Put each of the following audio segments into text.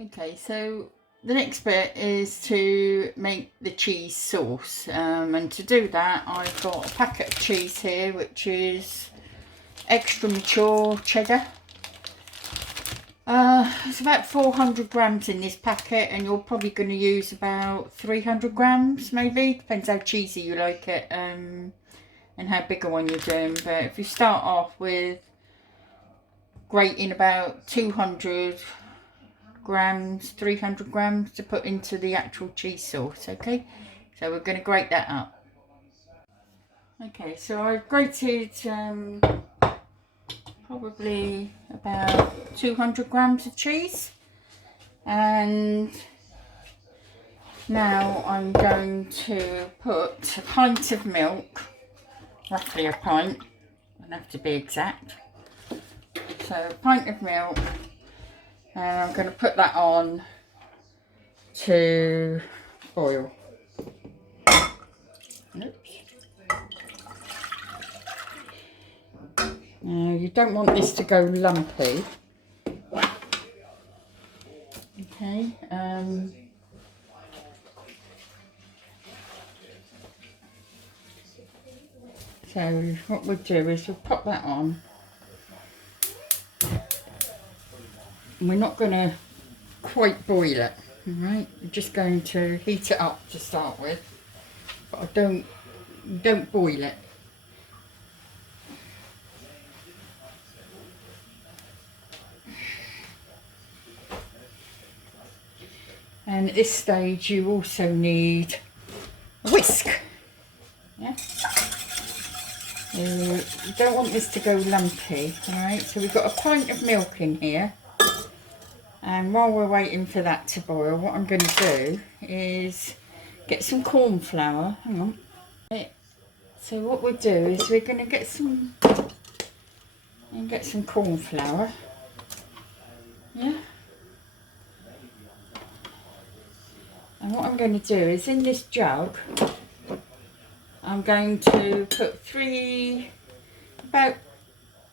Okay, so the next bit is to make the cheese sauce, and to do that I've got a packet of cheese here which is extra mature cheddar. It's about 400 grams in this packet, and you're probably going to use about 300 grams maybe, depends how cheesy you like it, and how big a one you're doing. But if you start off with grating about 200 grams, 300 grams to put into the actual cheese sauce. Okay, so we're going to grate that up. Okay, so I've grated probably about 200 grams of cheese, and now I'm going to put a pint of milk, roughly a pint, I don't have to be exact, so a pint of milk, and I'm going to put that on to boil. Oops. Now you don't want this to go lumpy. Okay, so what we'll do is we'll pop that on. And we're not going to quite boil it, alright? We're just going to heat it up to start with. But I don't boil it. And at this stage you also need a whisk. Yeah? You don't want this to go lumpy, alright? So we've got a pint of milk in here. And while we're waiting for that to boil, what I'm going to do is get some corn flour. Hang on. Right. So what we'll do is we're going to get some corn flour. Yeah. And what I'm going to do is in this jug, I'm going to put about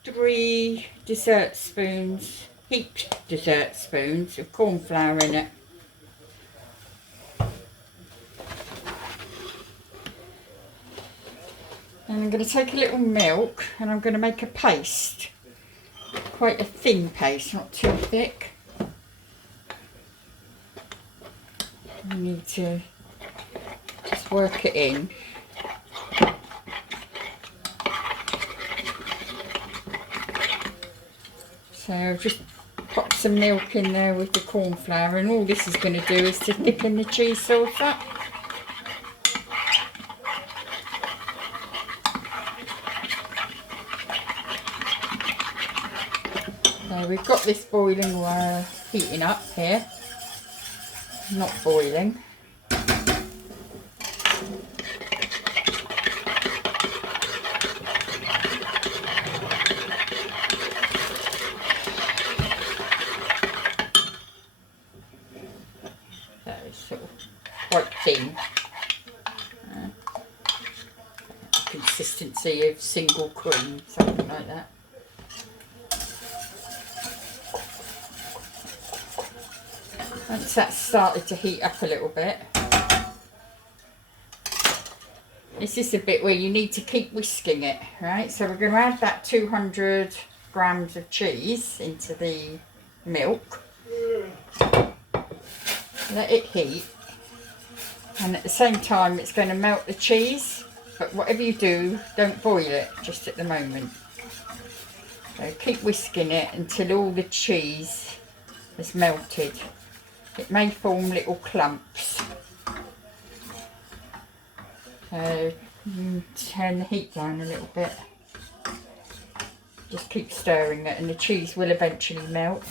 three dessert spoons, heaped dessert spoons of corn flour in it. And I'm going to take a little milk and I'm going to make a paste, quite a thin paste, not too thick. You need to just work it in. So I've just pop some milk in there with the corn flour, and all this is going to do is to thicken the cheese sauce up. So we've got this boiling, heating up here, not boiling. So it's sort of quite thin. Consistency of single cream, something like that. Once that's started to heat up a little bit, this is the bit where you need to keep whisking it, right? So we're going to add that 200 grams of cheese into the milk. Let it heat, and at the same time it's going to melt the cheese, but whatever you do, don't boil it just at the moment. So keep whisking it until all the cheese has melted. It may form little clumps. So turn the heat down a little bit. Just keep stirring it and the cheese will eventually melt.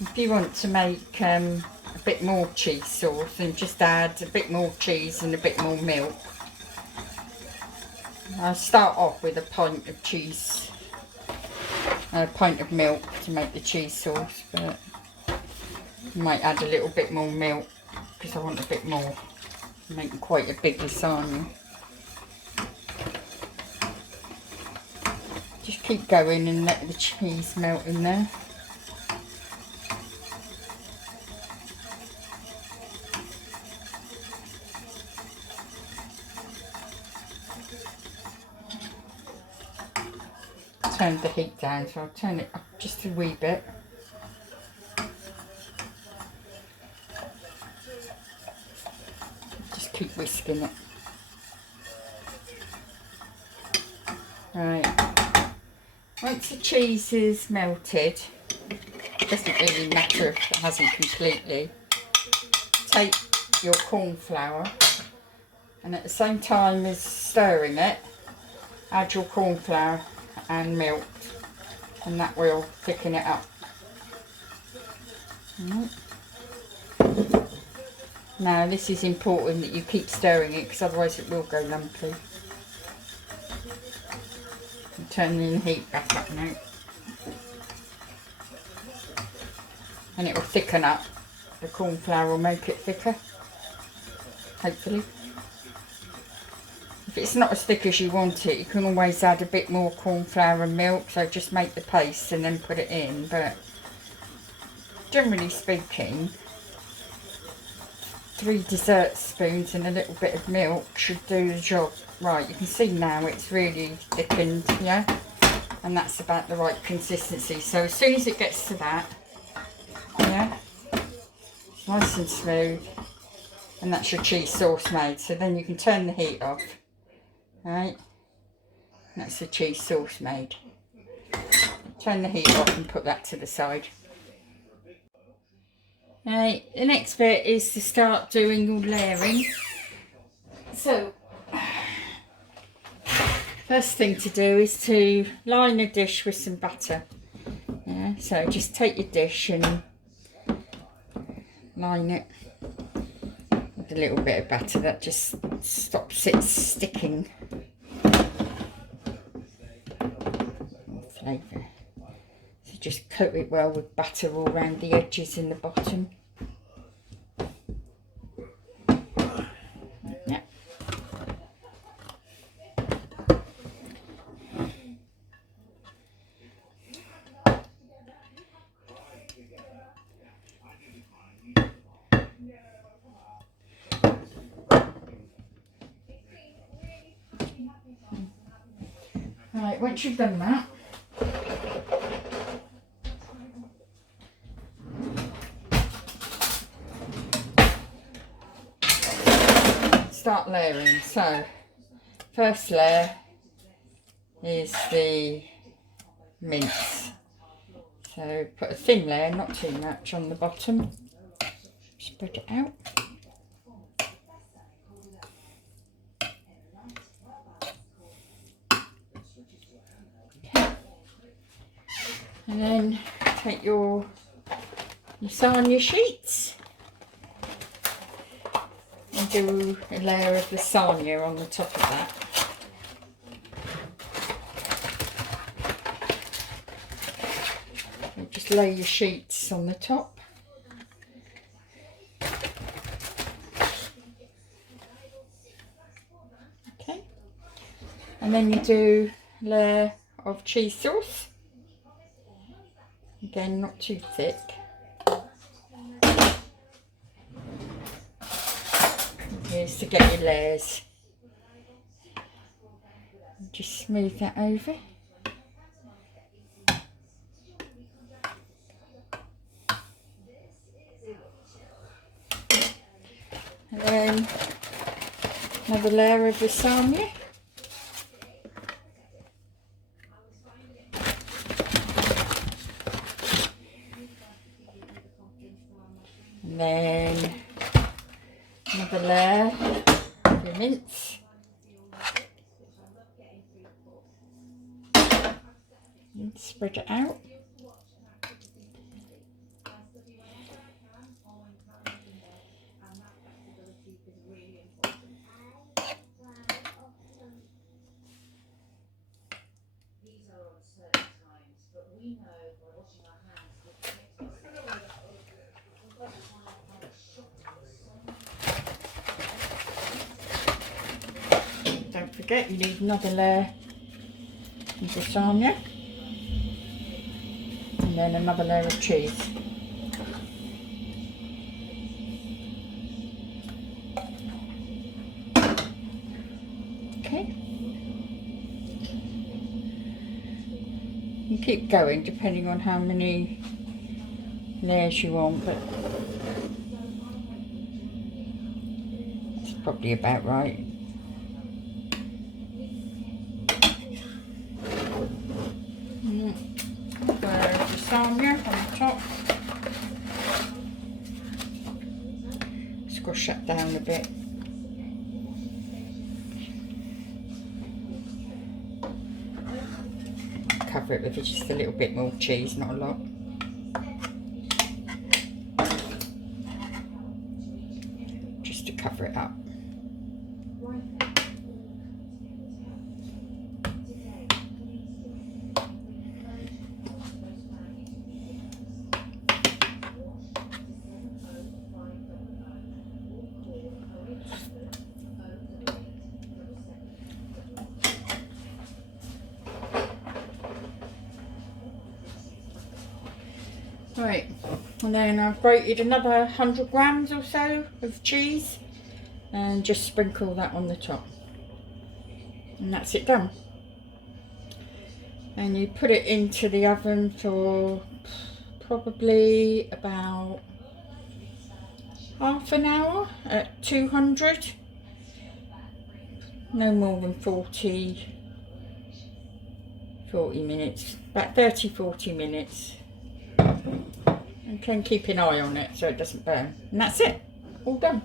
If you want to make a bit more cheese sauce, then just add a bit more cheese and a bit more milk. I'll start off with a pint of cheese, a pint of milk to make the cheese sauce, but I might add a little bit more milk because I want a bit more Making quite a big lasagna. Just keep going and let the cheese melt in there. Turned the heat down, so I'll turn it up just a wee bit. Just keep whisking it. Right. Once the cheese is melted, it doesn't really matter if it hasn't completely. Take your corn flour and at the same time as stirring it, add your corn flour and milk, and that will thicken it up. Now this is important that you keep stirring it because otherwise it will go lumpy. I'm turning the heat back up now. And it will thicken up. The corn flour will make it thicker, hopefully. If it's not as thick as you want it, you can always add a bit more corn flour and milk, so just make the paste and then put it in. But generally speaking, 3 dessert spoons and a little bit of milk should do the job. Right, you can see now it's really thickened, yeah? And that's about the right consistency. So as soon as it gets to that, yeah, nice and smooth, and that's your cheese sauce made. So then you can turn the heat off. Right, that's the cheese sauce made. Turn the heat off and put that to the side. Right, the next bit is to start doing your layering. So, first thing to do is to line a dish with some butter. Yeah, so just take your dish and line it with a little bit of butter. That just stops it sticking. Flavour. So just coat it well with butter all around the edges and the bottom. Yeah. Right, once you've done that, start layering. So first layer is the mince. So put a thin layer, not too much, on the bottom. Spread it out. Okay. And then take your lasagna sheets and do a layer of lasagna on the top of that. And just lay your sheets on the top. Okay. And then you do a layer of cheese sauce. Again, not too thick. Here's to get your layers. Just smooth that over. And then another layer of lasagna. And then another layer of your mince. And spread it out. forget, you need another layer of Lasagne. And then another layer of cheese. Okay. You keep going depending on how many layers you want, but that's probably about right. Lasagne on the top. Squash that down a bit. Cover it with just a little bit more cheese, not a lot. Just to cover it up. Right, and then I've grated another 100 grams or so of cheese and just sprinkle that on the top, and that's it done. And you put it into the oven for probably about half an hour at 200, no more than 40 minutes, about 30-40 minutes. And can keep an eye on it so it doesn't burn. And that's it, all done.